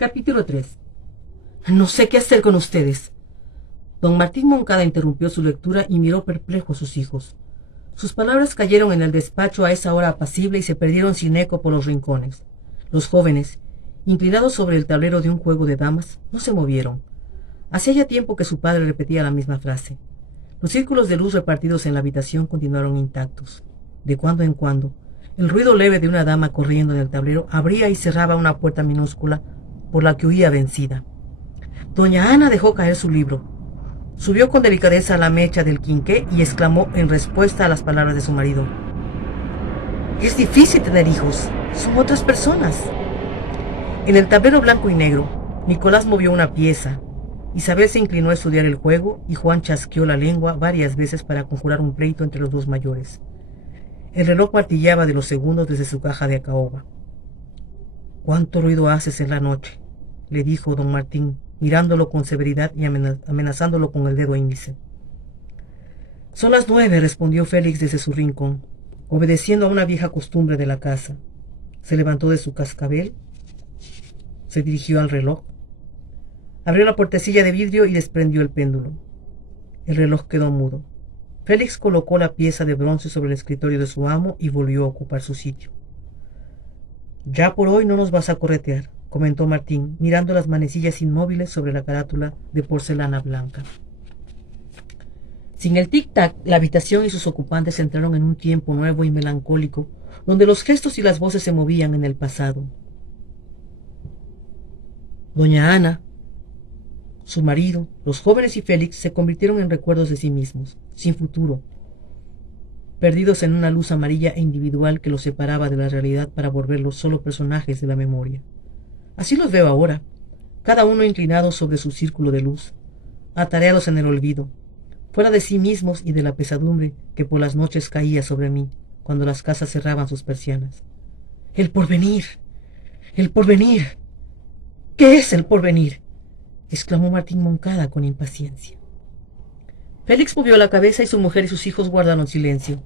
Capítulo 3. No sé qué hacer con ustedes. Don Martín Moncada interrumpió su lectura y miró perplejo a sus hijos. Sus palabras cayeron en el despacho a esa hora apacible y se perdieron sin eco por los rincones. Los jóvenes, inclinados sobre el tablero de un juego de damas, no se movieron. Hacía ya tiempo que su padre repetía la misma frase. Los círculos de luz repartidos en la habitación continuaron intactos. De cuando en cuando, el ruido leve de una dama corriendo en el tablero abría y cerraba una puerta minúscula por la que huía vencida. Doña Ana dejó caer su libro. Subió con delicadeza a la mecha del quinqué y exclamó en respuesta a las palabras de su marido: «Es difícil tener hijos. Son otras personas». En el tablero blanco y negro, Nicolás movió una pieza. Isabel se inclinó a estudiar el juego y Juan chasqueó la lengua varias veces para conjurar un pleito entre los dos mayores. El reloj martillaba de los segundos desde su caja de caoba. «¿Cuánto ruido haces en la noche?», le dijo don Martín, mirándolo con severidad y amenazándolo con el dedo índice. «Son las 9», respondió Félix desde su rincón, obedeciendo a una vieja costumbre de la casa. Se levantó de su cascabel, se dirigió al reloj, abrió la puertecilla de vidrio y desprendió el péndulo. El reloj quedó mudo. Félix colocó la pieza de bronce sobre el escritorio de su amo y volvió a ocupar su sitio. «Ya por hoy no nos vas a corretear», comentó Martín, mirando las manecillas inmóviles sobre la carátula de porcelana blanca. Sin el tic-tac, la habitación y sus ocupantes entraron en un tiempo nuevo y melancólico, donde los gestos y las voces se movían en el pasado. Doña Ana, su marido, los jóvenes y Félix se convirtieron en recuerdos de sí mismos, sin futuro, perdidos en una luz amarilla e individual que los separaba de la realidad para volverlos solo personajes de la memoria. Así los veo ahora, cada uno inclinado sobre su círculo de luz, atareados en el olvido, fuera de sí mismos y de la pesadumbre que por las noches caía sobre mí cuando las casas cerraban sus persianas. ¡El porvenir! ¡El porvenir! ¿Qué es el porvenir?, exclamó Martín Moncada con impaciencia. Félix movió la cabeza y su mujer y sus hijos guardaron silencio.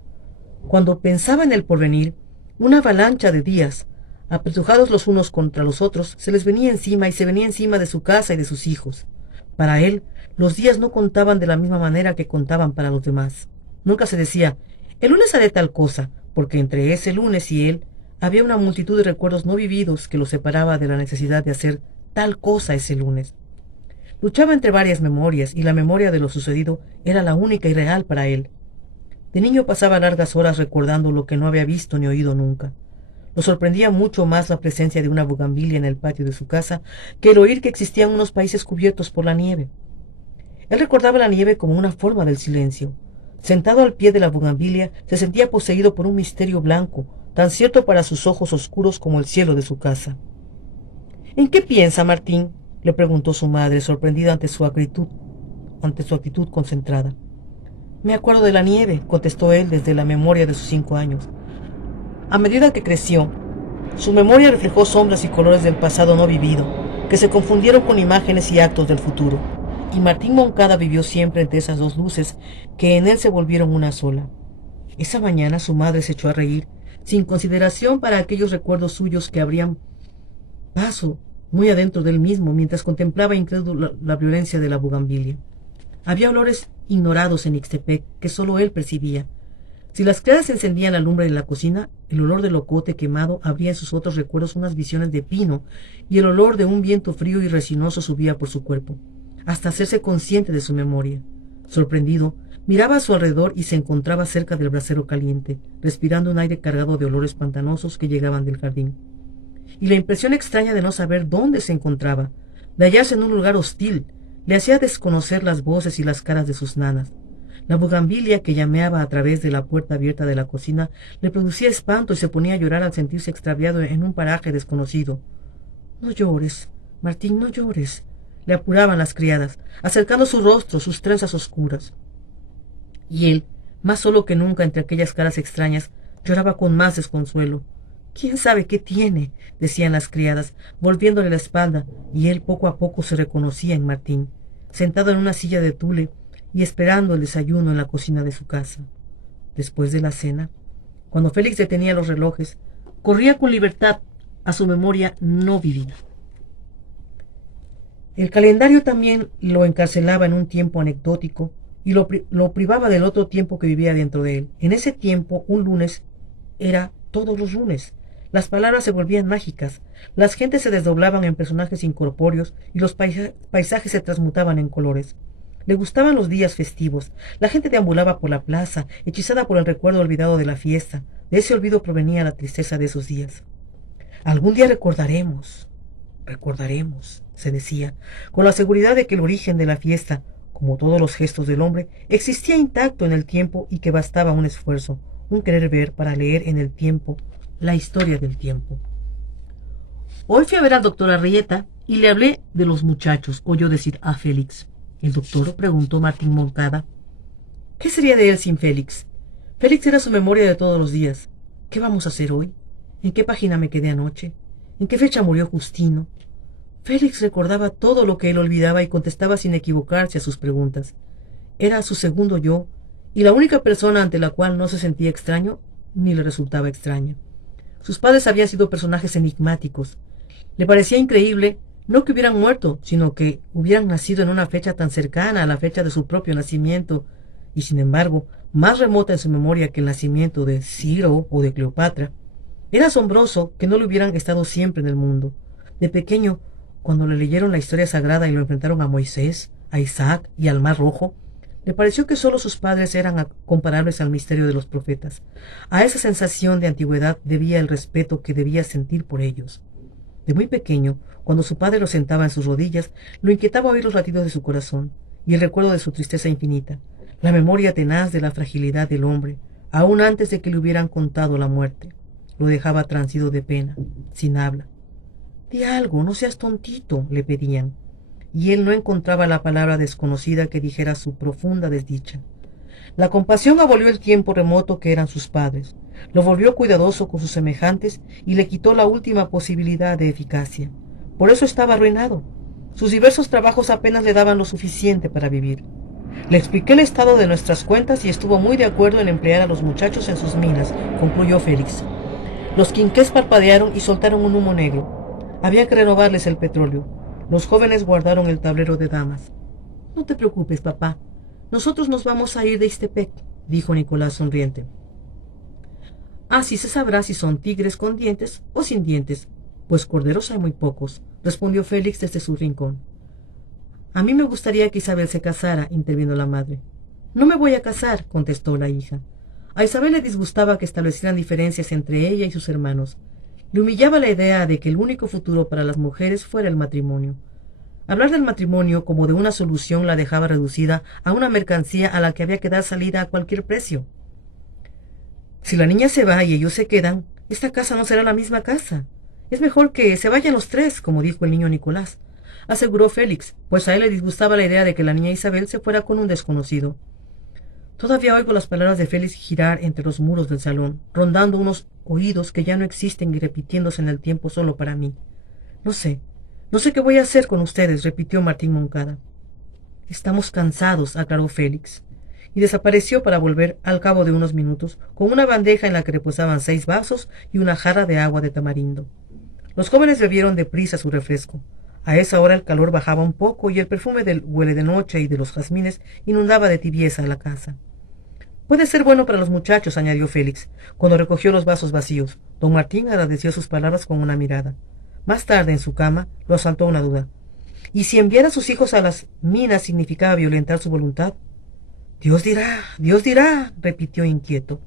Cuando pensaba en el porvenir, una avalancha de días, apretujados los unos contra los otros, se les venía encima y se venía encima de su casa y de sus hijos. Para él, los días no contaban de la misma manera que contaban para los demás. Nunca se decía: «El lunes haré tal cosa», porque entre ese lunes y él había una multitud de recuerdos no vividos que lo separaba de la necesidad de hacer tal cosa ese lunes. Luchaba entre varias memorias y la memoria de lo sucedido era la única y real para él. De niño pasaba largas horas recordando lo que no había visto ni oído nunca. Lo sorprendía mucho más la presencia de una bugambilia en el patio de su casa que el oír que existían unos países cubiertos por la nieve. Él recordaba la nieve como una forma del silencio. Sentado al pie de la bugambilia, se sentía poseído por un misterio blanco, tan cierto para sus ojos oscuros como el cielo de su casa. «¿En qué piensa, Martín?», le preguntó su madre, sorprendida ante su actitud concentrada. «Me acuerdo de la nieve», contestó él desde la memoria de sus 5 años. A medida que creció, su memoria reflejó sombras y colores del pasado no vivido, que se confundieron con imágenes y actos del futuro, y Martín Moncada vivió siempre entre esas dos luces que en él se volvieron una sola. Esa mañana su madre se echó a reír, sin consideración para aquellos recuerdos suyos que abrían paso muy adentro de él mismo, mientras contemplaba incrédulo la violencia de la bugambilia. Había olores ignorados en Ixtepec que solo él percibía. Si las criadas encendían la lumbre en la cocina, el olor del ocote quemado abría en sus otros recuerdos unas visiones de pino, y el olor de un viento frío y resinoso subía por su cuerpo, hasta hacerse consciente de su memoria. Sorprendido, miraba a su alrededor y se encontraba cerca del brasero caliente, respirando un aire cargado de olores pantanosos que llegaban del jardín. Y la impresión extraña de no saber dónde se encontraba, de hallarse en un lugar hostil, le hacía desconocer las voces y las caras de sus nanas. La bugambilia que llameaba a través de la puerta abierta de la cocina le producía espanto y se ponía a llorar al sentirse extraviado en un paraje desconocido. «No llores, Martín, no llores», le apuraban las criadas, acercando su rostro, sus trenzas oscuras. Y él, más solo que nunca entre aquellas caras extrañas, lloraba con más desconsuelo. «¿Quién sabe qué tiene?», decían las criadas, volviéndole la espalda, y él poco a poco se reconocía en Martín, sentado en una silla de tule y esperando el desayuno en la cocina de su casa. Después de la cena, cuando Félix detenía los relojes, corría con libertad a su memoria no vivida. El calendario también lo encarcelaba en un tiempo anecdótico y lo privaba del otro tiempo que vivía dentro de él. En ese tiempo, un lunes era todos los lunes. Las palabras se volvían mágicas, las gentes se desdoblaban en personajes incorpóreos y los paisajes se transmutaban en colores. Le gustaban los días festivos. La gente deambulaba por la plaza, hechizada por el recuerdo olvidado de la fiesta. De ese olvido provenía la tristeza de esos días. Algún día recordaremos, se decía, con la seguridad de que el origen de la fiesta, como todos los gestos del hombre, existía intacto en el tiempo y que bastaba un esfuerzo, un querer ver para leer en el tiempo la historia del tiempo. Hoy fui a ver al doctor Arrieta y le hablé de los muchachos, oyó decir a Félix. ¿El doctor?, preguntó Martín Moncada. ¿Qué sería de él sin Félix? Félix era su memoria de todos los días. ¿Qué vamos a hacer hoy? ¿En qué página me quedé anoche? ¿En qué fecha murió Justino? Félix recordaba todo lo que él olvidaba y contestaba sin equivocarse a sus preguntas. Era su segundo yo, y la única persona ante la cual no se sentía extraño ni le resultaba extraña. Sus padres habían sido personajes enigmáticos. Le parecía increíble no que hubieran muerto, sino que hubieran nacido en una fecha tan cercana a la fecha de su propio nacimiento, y sin embargo, más remota en su memoria que el nacimiento de Ciro o de Cleopatra. Era asombroso que no lo hubieran estado siempre en el mundo. De pequeño, cuando le leyeron la historia sagrada y lo enfrentaron a Moisés, a Isaac y al Mar Rojo, le pareció que sólo sus padres eran comparables al misterio de los profetas. A esa sensación de antigüedad debía el respeto que debía sentir por ellos. De muy pequeño, cuando su padre lo sentaba en sus rodillas, lo inquietaba oír los latidos de su corazón y el recuerdo de su tristeza infinita, la memoria tenaz de la fragilidad del hombre, aún antes de que le hubieran contado la muerte. Lo dejaba transido de pena, sin habla. «Di algo, no seas tontito», le pedían, y él no encontraba la palabra desconocida que dijera su profunda desdicha. La compasión abolió el tiempo remoto que eran sus padres, lo volvió cuidadoso con sus semejantes y le quitó la última posibilidad de eficacia. Por eso estaba arruinado. Sus diversos trabajos apenas le daban lo suficiente para vivir. Le expliqué el estado de nuestras cuentas y estuvo muy de acuerdo en emplear a los muchachos en sus minas, concluyó Félix. Los quinqués parpadearon y soltaron un humo negro. Había que renovarles el petróleo. Los jóvenes guardaron el tablero de damas. «No te preocupes, papá. Nosotros nos vamos a ir de Ixtepec», dijo Nicolás sonriente. «Así se sabrá si son tigres con dientes o sin dientes, pues corderos hay muy pocos», respondió Félix desde su rincón. «A mí me gustaría que Isabel se casara», intervino la madre. «No me voy a casar», contestó la hija. A Isabel le disgustaba que establecieran diferencias entre ella y sus hermanos. Le humillaba la idea de que el único futuro para las mujeres fuera el matrimonio. Hablar del matrimonio como de una solución la dejaba reducida a una mercancía a la que había que dar salida a cualquier precio. «Si la niña se va y ellos se quedan, esta casa no será la misma casa. Es mejor que se vayan los tres», como dijo el niño Nicolás, aseguró Félix, pues a él le disgustaba la idea de que la niña Isabel se fuera con un desconocido. Todavía oigo las palabras de Félix girar entre los muros del salón, rondando unos oídos que ya no existen y repitiéndose en el tiempo solo para mí. No sé qué voy a hacer con ustedes», repitió Martín Moncada. «Estamos cansados», aclaró Félix, y desapareció para volver al cabo de unos minutos con una bandeja en la que reposaban 6 vasos y una jarra de agua de tamarindo. Los jóvenes bebieron deprisa su refresco. A esa hora el calor bajaba un poco y el perfume del huele de noche y de los jazmines inundaba de tibieza la casa. «Puede ser bueno para los muchachos», añadió Félix, cuando recogió los vasos vacíos. Don Martín agradeció sus palabras con una mirada. Más tarde, en su cama, lo asaltó una duda. ¿Y si enviar a sus hijos a las minas significaba violentar su voluntad? Dios dirá», repitió inquieto.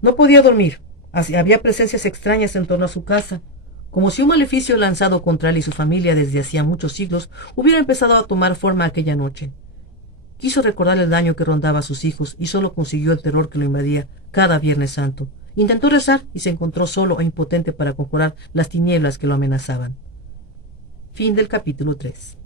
No podía dormir. Había presencias extrañas en torno a su casa, como si un maleficio lanzado contra él y su familia desde hacía muchos siglos hubiera empezado a tomar forma aquella noche. Quiso recordar el daño que rondaba a sus hijos y solo consiguió el terror que lo invadía cada Viernes Santo. Intentó rezar y se encontró solo e impotente para conjurar las tinieblas que lo amenazaban. Fin del capítulo 3.